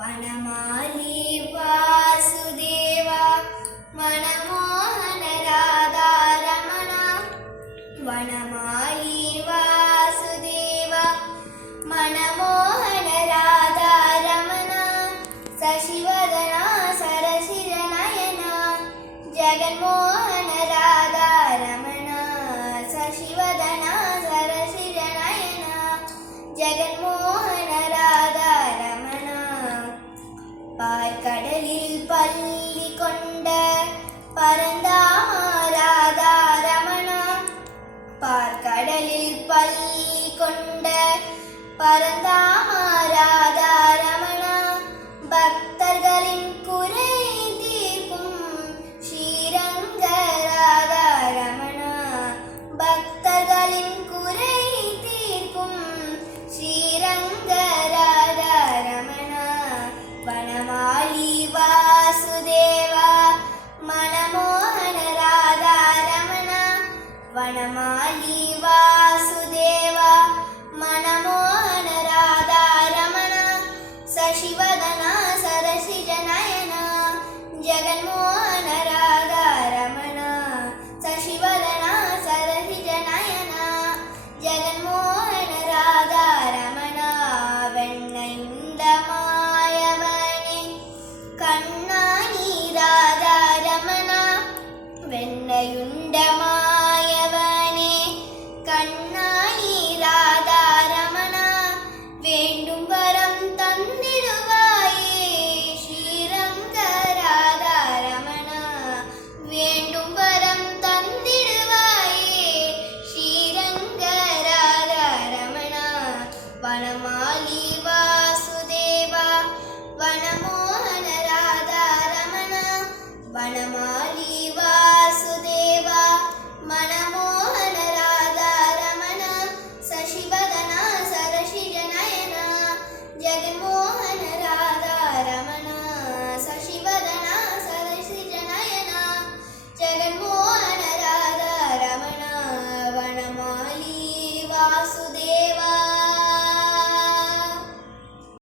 वनमाली वासुदेवा मनमोहन राधा रमणा वनमाली वासुदेवा मनमोहन राधा रमणा शशिवदना सरसिजनयना जगन्मोहन राधा रमणा शशिवदना सरसिजनयना जगन्मोहन राधा रमणा பாய்கடலில் பள்ளி கொண்ட பரந்தாமா ராதா ரமணா பார்க்கடலில் பள்ளி கொண்ட பரந்தாமா ராதா ரமணா பக்தர்களின் குறை தீர்க்கும் ஸ்ரீரங்க ராதா ரமணா பக்தர்களின் குறை தீர்க்கும் ஸ்ரீரங்க ராதா ரமணா वनमाली वासुदेवा मनमोहन राधा रमणा वनमाली वासुदेवा मनमोहन राधा रमणा शशिवदना सरसिजनयना जगन्मोहन